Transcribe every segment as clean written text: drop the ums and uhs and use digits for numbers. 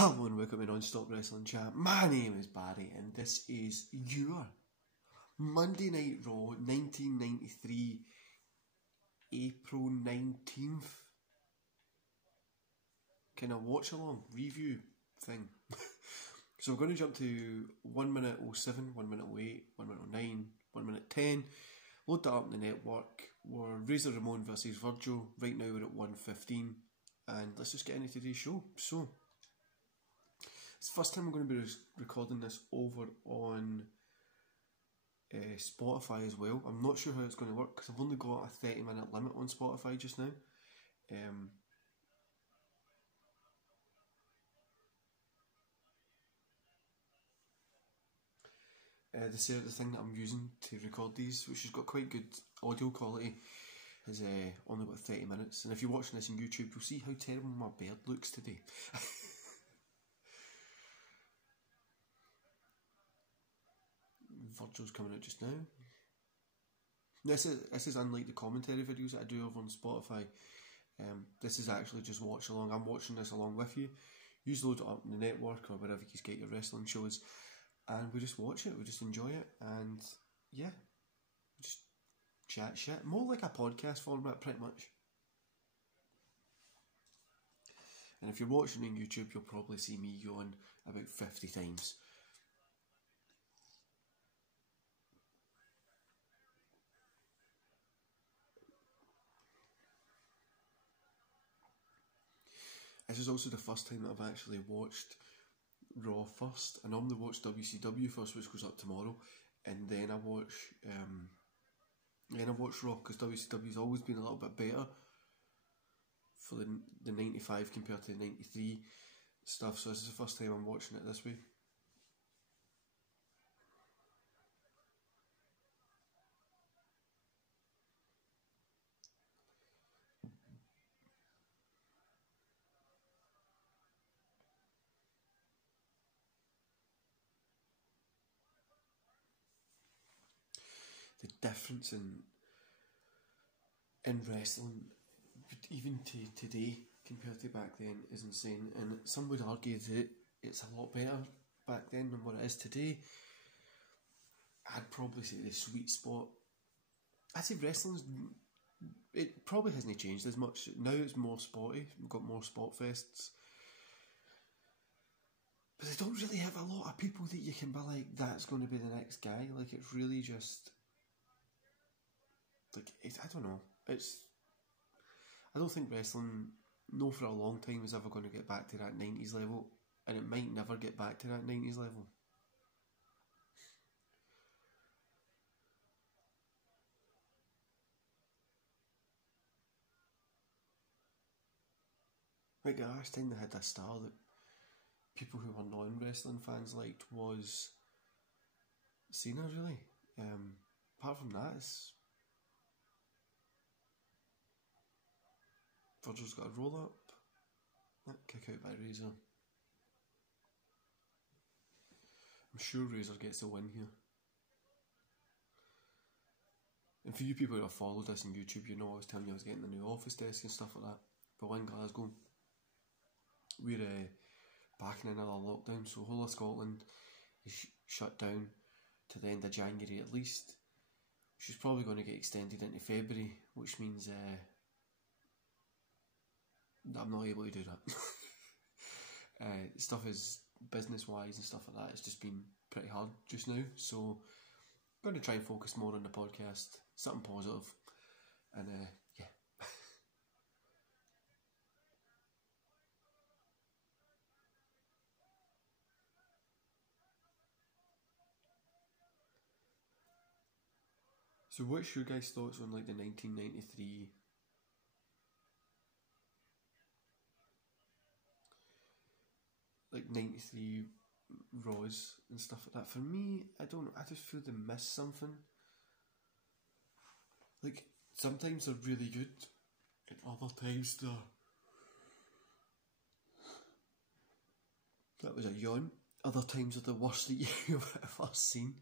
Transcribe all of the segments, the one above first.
Hello and welcome to Non-Stop Wrestling Chat. My name is Barry and this is your Monday Night Raw 1993 April 19th kind of watch along review thing. So we're going to jump to 1 minute 07, 1 minute 08, 1 minute 09, 1 minute 10. Load that up on the network. We're Razor Ramon versus Virgil. Right now we're at 1:15 and let's just get into today's show. So it's the first time I'm going to be recording this over on Spotify as well. I'm not sure how it's going to work because I've only got a 30-minute limit on Spotify just now. The thing that I'm using to record these, which has got quite good audio quality, has only got 30 minutes. And if you're watching this on YouTube, you'll see how terrible my beard looks today. Virgil's coming out just now. This is unlike the commentary videos that I do over on Spotify. This is actually just watch along. I'm watching this along with you. You load it up on the network or wherever you get your wrestling shows, and we just watch it. We just enjoy it, and yeah, just chat shit. More like a podcast format, pretty much. And if you're watching on YouTube, you'll probably see me yawn about 50 times. This is also the first time that I've actually watched Raw first. I normally watch WCW first, which goes up tomorrow, and then I watch Raw because WCW's always been a little bit better for the 95 compared to the 93 stuff. So this is the first time I'm watching it this way. The difference in wrestling, even to today compared to back then, is insane. And some would argue that it's a lot better back then than what it is today. I'd probably say the sweet spot. I'd say wrestling's, it probably hasn't changed as much. Now it's more spotty. We've got more spot fests. But they don't really have a lot of people that you can be like, that's going to be the next guy. Like, it's really just... I don't know. I don't think wrestling, no, for a long time, is ever going to get back to that 90s level, and it might never get back to that 90s level. Like the last time they had a star that people who were non-wrestling fans liked was Cena, really. Apart from that, it's Virgil's got a roll up. Kick out by Razor. I'm sure Razor gets the win here. And for you people who have followed this on YouTube, you know I was telling you I was getting the new office desk and stuff like that. But in Glasgow, we're back in another lockdown, so whole of Scotland is shut down to the end of January at least, which is probably going to get extended into February, which means I'm not able to do that. Stuff is business-wise and stuff like that. It's just been pretty hard just now, so I'm going to try and focus more on the podcast, something positive, and yeah. So what's your guys' thoughts on like the 1993 93 Raws and stuff like that? For me, I don't know, I just feel they miss something. Like, sometimes they're really good, and other times they're... That was a yawn. Other times are the worst that you've ever seen.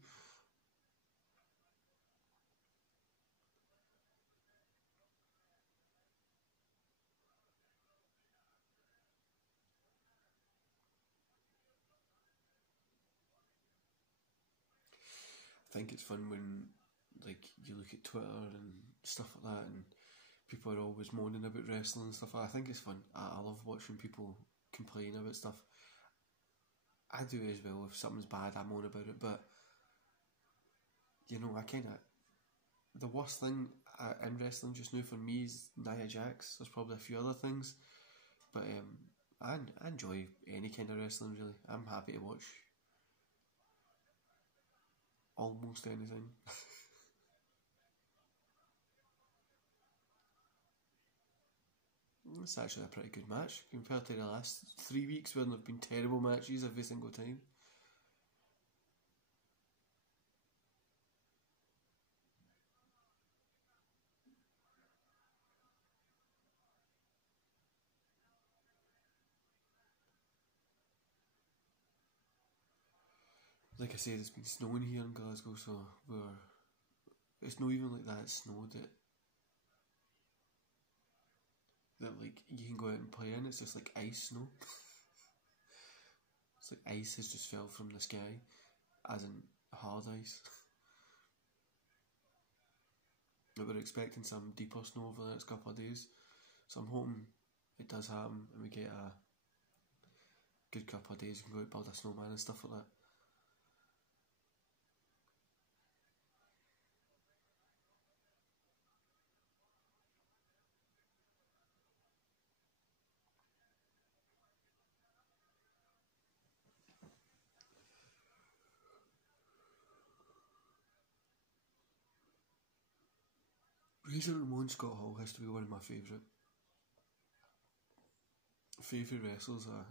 think it's fun when, like, you look at Twitter and stuff like that, and people are always moaning about wrestling and stuff. I think it's fun. I love watching people complain about stuff. I do as well. If something's bad, I moan about it. But you know, I kind of, the worst thing in wrestling just now for me is Nia Jax. There's probably a few other things, but I enjoy any kind of wrestling really. I'm happy to watch almost anything. It's actually a pretty good match compared to the last 3 weeks when there have been terrible matches every single time. Like I said, it's been snowing here in Glasgow, so it's not even like that. It snowed that like you can go out and play in. It's just like ice snow. It's like ice has just fell from the sky, as in hard ice. But we're expecting some deeper snow over the next couple of days, so I'm hoping it does happen and we get a good couple of days. We can go out and build a snowman and stuff like that. Razor Ramon Scott Hall has to be one of my favourite wrestlers. I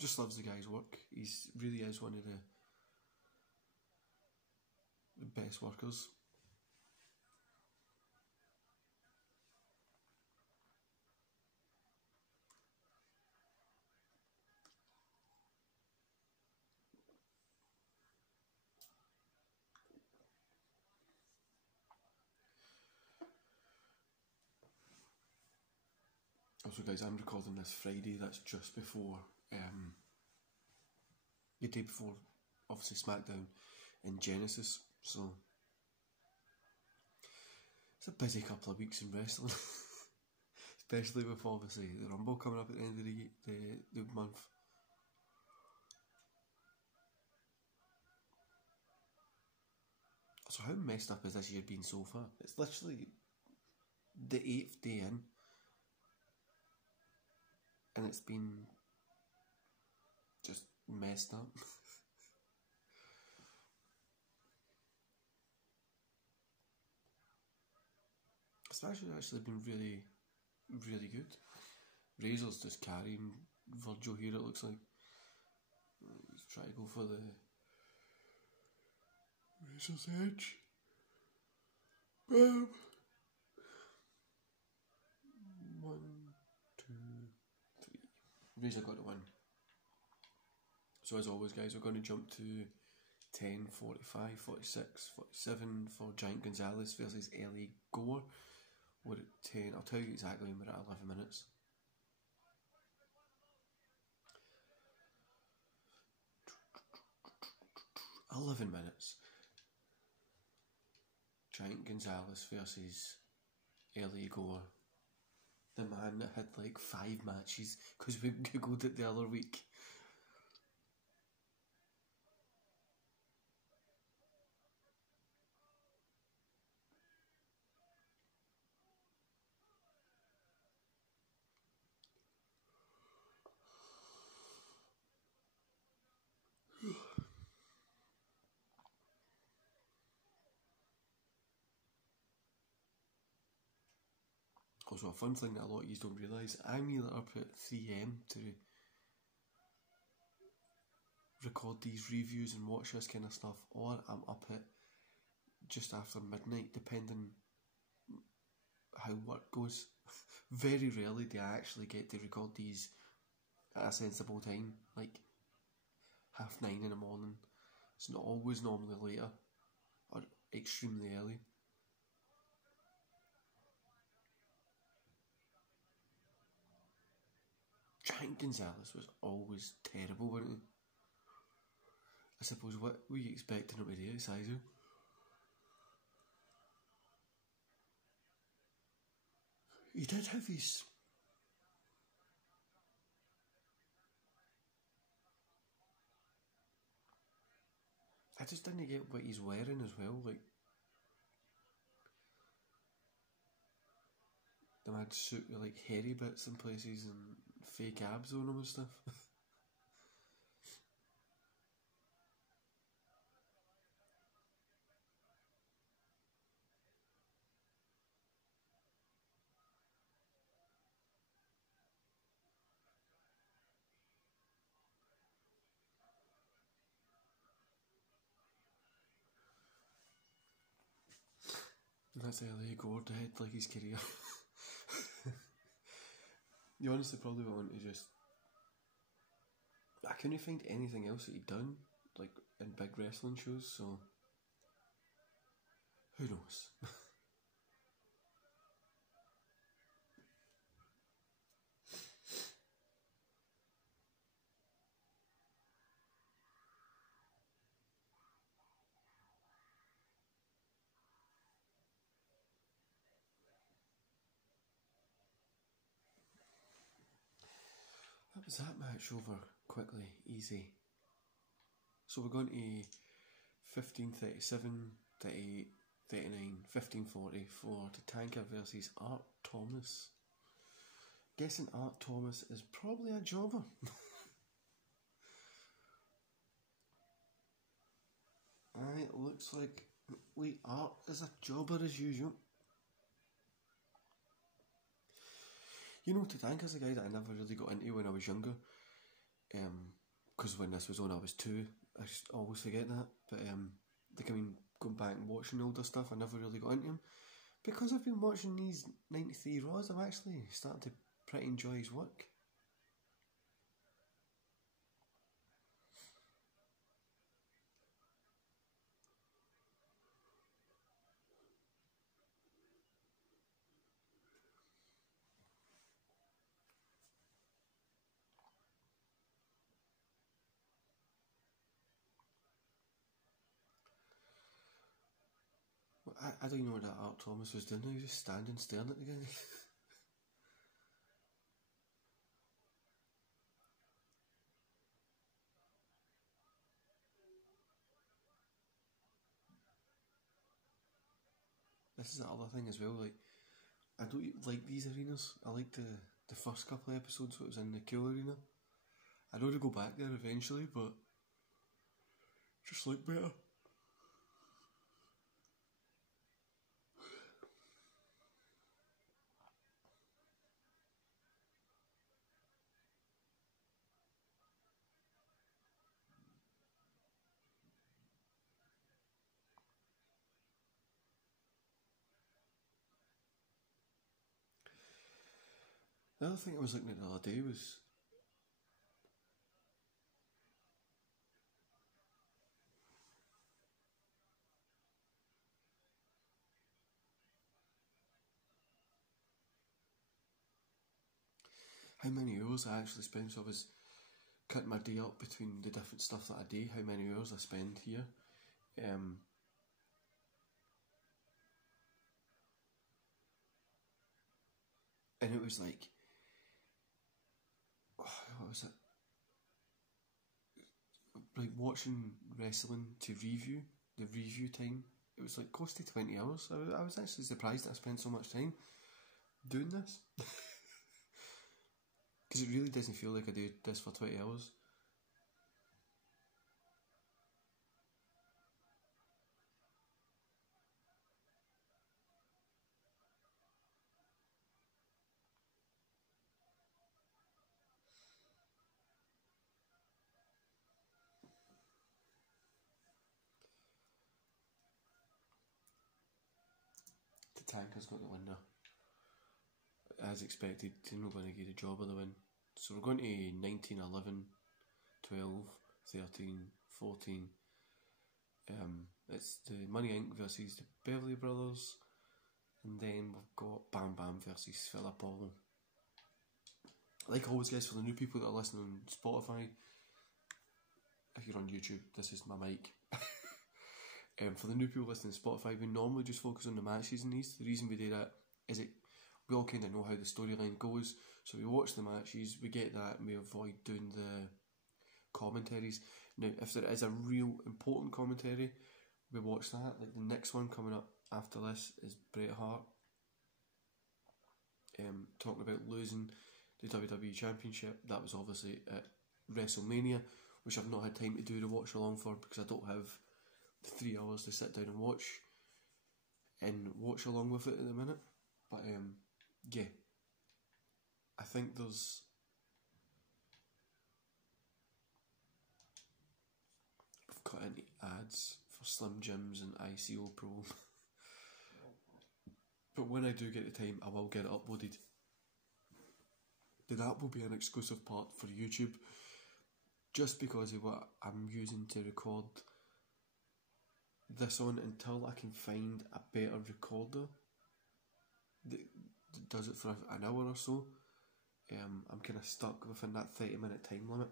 just loves the guy's work. He's really is one of the best workers. Also, guys, I'm recording this Friday. That's just before the day before, obviously, SmackDown in Genesis. So it's a busy couple of weeks in wrestling, especially with obviously the Rumble coming up at the end of the month. So how messed up has this year been so far? It's literally the 8th day in, and it's been just messed up. It's actually been really, really good. Razor's just carrying Virgil here, it looks like. Let's try to go for the Razor's Edge. Bam! 1, 2, 3. Razor got the win. So as always, guys, we're going to jump to 10, 45, 46, 47 for Giant Gonzalez versus LA Gore. We're at 10. I'll tell you exactly when we're at 11 minutes. Giant Gonzalez versus LA Gore. The man that had like 5 matches because we googled it the other week. Also, a fun thing that a lot of you don't realise, I'm either up at 3am to record these reviews and watch this kind of stuff, or I'm up at just after midnight, depending how work goes. Very rarely do I actually get to record these at a sensible time, like 9:30 in the morning. It's not always normally later, or extremely early. Giant Gonzalez was always terrible, wasn't he? I suppose what were you expecting him to do, Sizu? He did have his. I just didn't get what he's wearing as well. Like the mad suit with like hairy bits in places and fake abs on him and stuff. And that's LA Gord ahead like his career. You honestly probably want to just. I couldn't find anything else that he'd done, like in big wrestling shows, so who knows? That was that match over quickly, easy. So we're going to 15:37, 38, 39, 15:40 for Tatanka versus Art Thomas. Guessing Art Thomas is probably a jobber. Aye, it looks like Art is a jobber as usual. You know, Tatanka's a guy that I never really got into when I was younger. Because when this was on, I was 2. I always forget that. But like, I mean, going back and watching older stuff, I never really got into him. Because I've been watching these 93 Raws, I've actually started to pretty enjoy his work. I don't even know what that Art Thomas was doing. He was just standing staring at the guy. This is the other thing as well. Like, I don't like these arenas. I like the first couple of episodes where it was in the Cool Arena. I know to go back there eventually, but just look better. The other thing I was looking at the other day was how many hours I actually spend. So I was cutting my day up between the different stuff that I do, how many hours I spend here. And it was like, what was it? Like watching wrestling to review, the review time, it was like close to 20 hours. I was actually surprised that I spent so much time doing this. Because it really doesn't feel like I do this for 20 hours. Tatanka's got the win there. As expected, he's not going to get a job of the win. So we're going to 19, 11, 12, 13, 14. It's the Money Inc. versus the Beverly Brothers. And then we've got Bam Bam versus Phil Apollo. Like always, guys, for the new people that are listening on Spotify, if you're on YouTube, this is my mic. For the new people listening to Spotify, we normally just focus on the matches in these. The reason we do that is we all kind of know how the storyline goes, so we watch the matches, we get that, and we avoid doing the commentaries. Now, if there is a real important commentary, we watch that. Like the next one coming up after this is Bret Hart talking about losing the WWE Championship. That was obviously at WrestleMania, which I've not had time to do the watch along for because I don't have 3 hours to sit down and watch along with it at the minute. But yeah, I think there's I've got any ads for Slim Jims and ICO Pro. But when I do get the time, I will get it uploaded. That will be an exclusive part for YouTube, just because of what I'm using to record this on until I can find a better recorder that does it for an hour or so. I'm kind of stuck within that 30-minute time limit.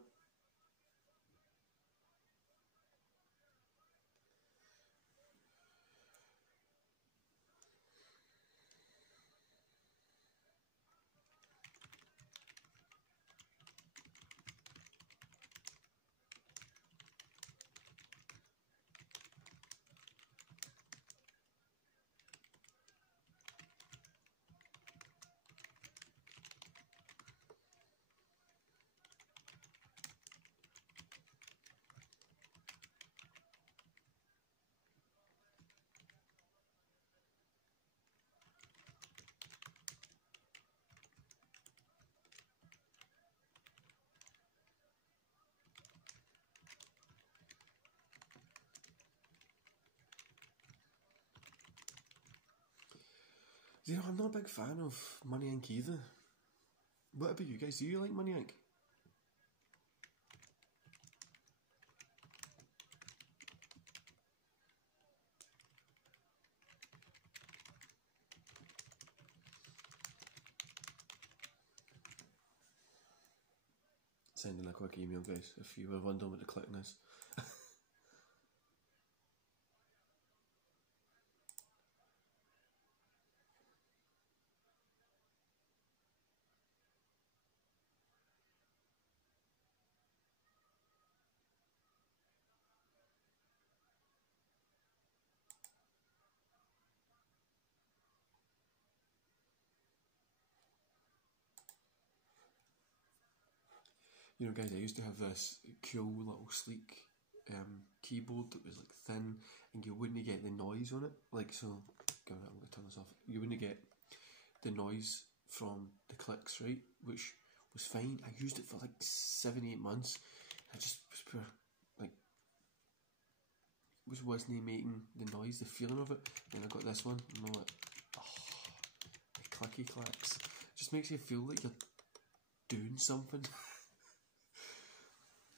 You know, I'm not a big fan of Money Inc. either. What about you guys? Do you like Money Inc.? Sending a quick email, guys, if you were wondering what to click on this. You know, guys, I used to have this cool little sleek keyboard that was like thin, and you wouldn't get the noise on it. Like, so, I'm going to turn this off. You wouldn't get the noise from the clicks, right? Which was fine. I used it for like 7-8 months. I just was poor, like, wasn't making the noise, the feeling of it. Then I got this one, and I'm like, oh, the clicky clacks. It just makes you feel like you're doing something.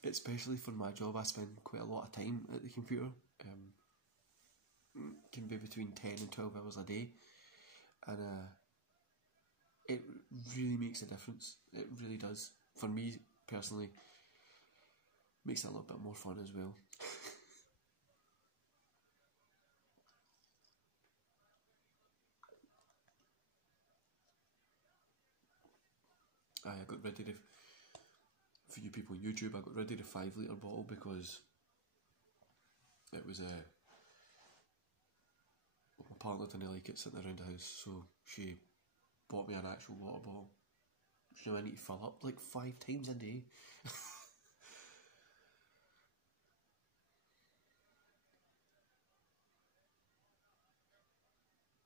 Especially for my job, I spend quite a lot of time at the computer. Can be between 10 and 12 hours a day, and it really makes a difference. It really does. For me personally, makes it a little bit more fun as well. I got rid of for you people on YouTube, I got rid of the 5 litre bottle because it was my partner didn't like it sitting around the house, so she bought me an actual water bottle. You know, I need to fill up like 5 times a day.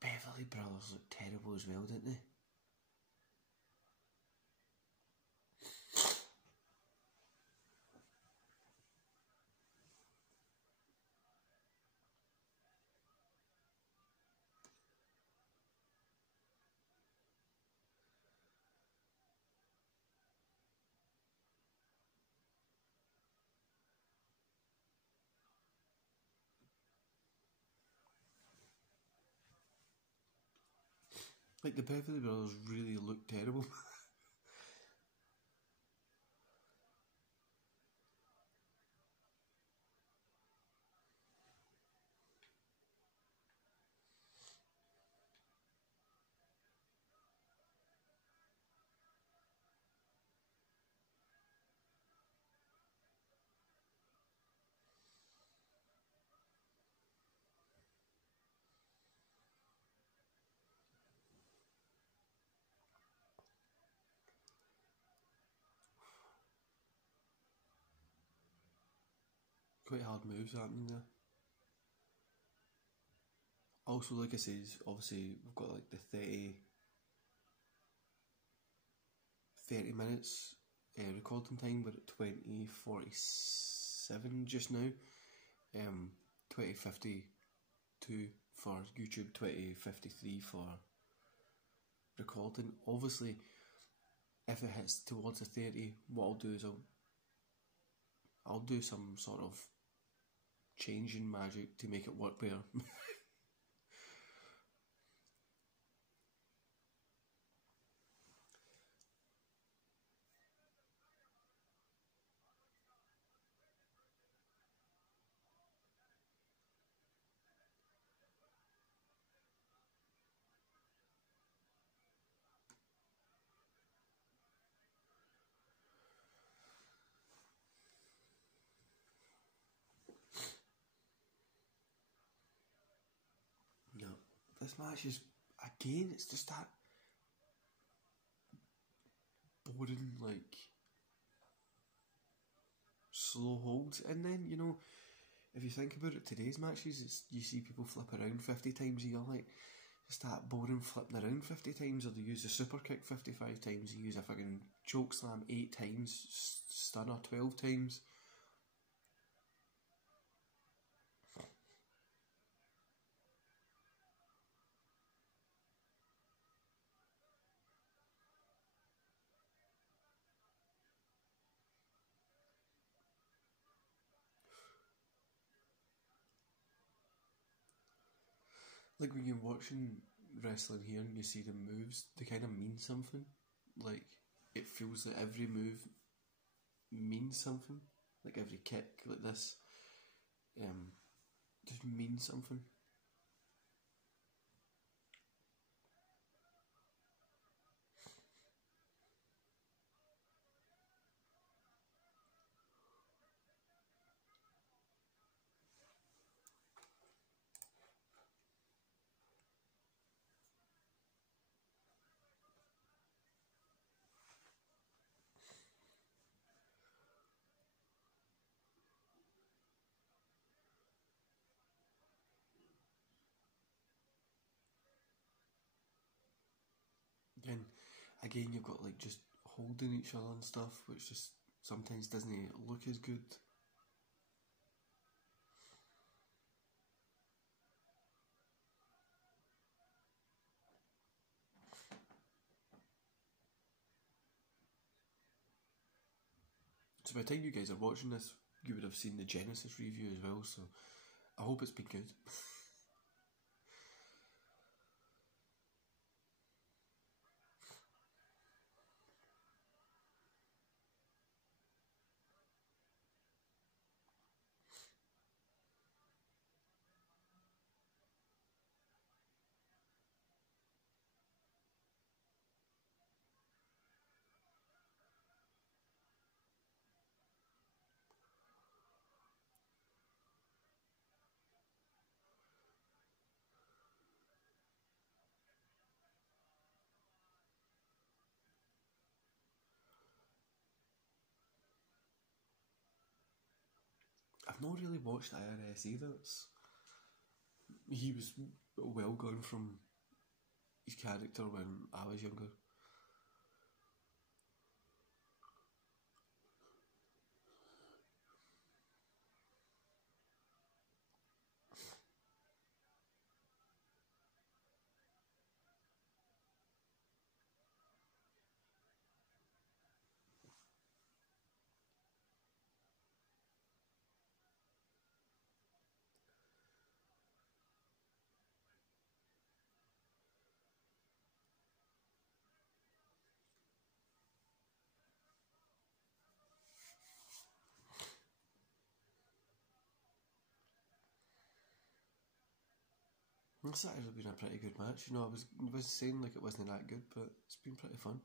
Beverly Brothers looked terrible as well, didn't they? Like, the Beverly Brothers really looked terrible. quite hard moves happening there. Also, like I said, obviously we've got like the 30 minutes recording time. We're at 20:47 just now. 20:52 for YouTube, 20:53 for recording. Obviously, if it hits towards the 30, what I'll do is I'll do some sort of changing magic to make it work better. Yeah, this match is, again, it's just that boring, like, slow holds. And then, you know, if you think about it, today's matches, you see people flip around 50 times, and you're like, just that boring flipping around 50 times, or they use a super kick 55 times, they use a fucking choke slam 8 times, stunner 12 times. Like when you're watching wrestling here and you see the moves, they kind of mean something. Like, it feels that every move means something. Like every kick, like this, just means something. And again, you've got like just holding each other and stuff, which just sometimes doesn't look as good. So by the time you guys are watching this, you would have seen the Genesis review as well, so I hope it's been good. I've not really watched IRS either. He was well gone from his character when I was younger. This has actually been a pretty good match. You know, I was saying like it wasn't that good, but it's been pretty fun.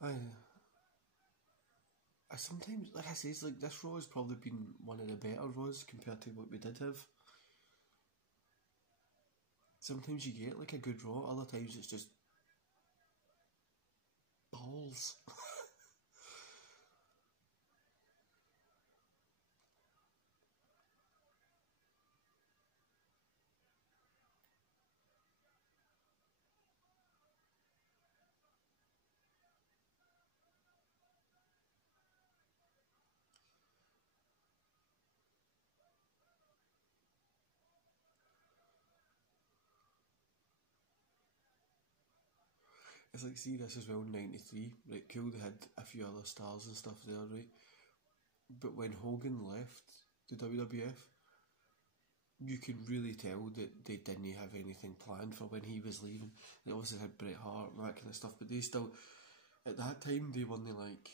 I sometimes, like I say, it's like this Raw has probably been one of the better Raws compared to what we did have. Sometimes you get like a good Raw, other times it's just balls. It's like, see this as well, 93, right, cool, they had a few other stars and stuff there, right, but when Hogan left the WWF, you could really tell that they didn't have anything planned for when he was leaving. They obviously had Bret Hart and that kind of stuff, but they still, at that time, they weren't like,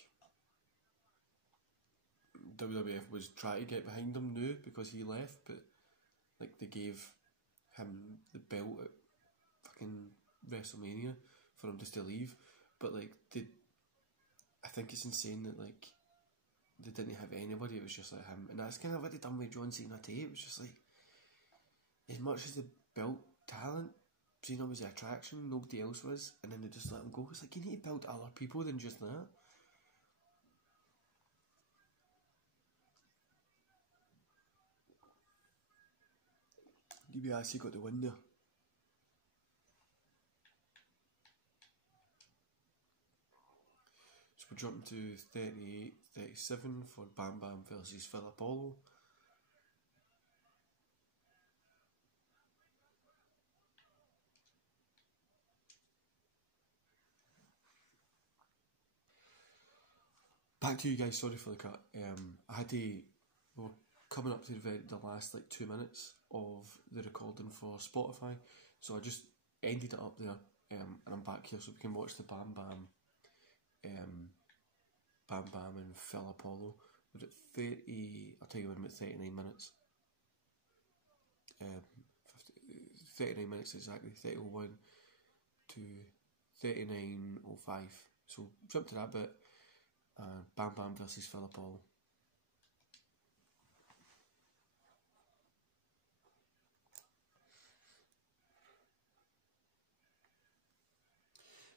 WWF was trying to get behind him now because he left, but like they gave him the belt at fucking WrestleMania for him just to leave, but like I think it's insane that like they didn't have anybody. It was just like him, and that's kind of what they done with John Cena too. It was just like, as much as they built talent, Cena was the attraction, nobody else was, and then they just let him go. It's like, you need to build other people than just that. DiBiase got the win there. So we're jumping to 38-37 for Bam Bam versus Phil Apollo. Back to you guys, sorry for the cut. I had to, we were coming up to the last like 2 minutes of the recording for Spotify, so I just ended it up there, and I'm back here so we can watch the Bam Bam and Phil Apollo. We're at 30, I'll tell you when I'm at 39 minutes. 39 minutes exactly, 30:01 to 39:05. So jump to that bit. Bam Bam versus Phil Apollo.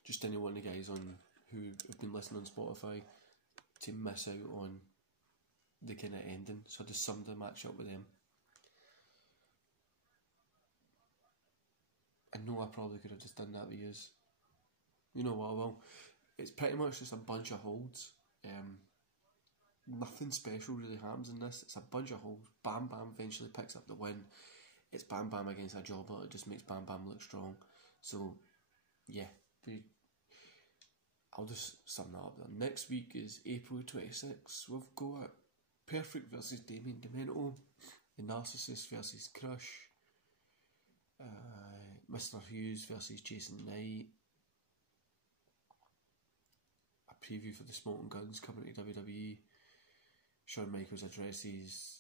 Just didn't want the guys on who have been listening on Spotify to miss out on the kind of ending, so I just summed the match up with them. I know I probably could have just done that with yous. You know what I will? It's pretty much just a bunch of holds. Nothing special really happens in this. It's a bunch of holds. Bam Bam eventually picks up the win. It's Bam Bam against a jobber. It just makes Bam Bam look strong. So, yeah. I'll just sum that up there. Next week is April 26th. We've got Perfect versus Damien Demento. The Narcissist versus Crush. Mr. Hughes versus Jason Knight. A preview for the Smoking Guns coming to WWE. Shawn Michaels addresses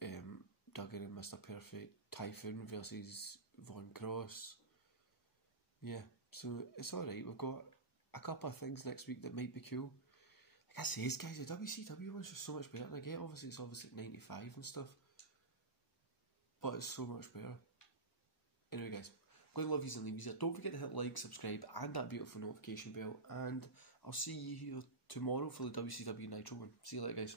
Duggan and Mr. Perfect. Typhoon versus Von Cross. Yeah, so it's alright. We've got a couple of things next week that might be cool. Like I say, guys, the WCW one's just so much better. And I get it's obviously 95 and stuff, but it's so much better. Anyway, guys, I'm going to love yous and leave yous here. Don't forget to hit like, subscribe, and that beautiful notification bell. And I'll see you here tomorrow for the WCW Nitro one. See you later, guys.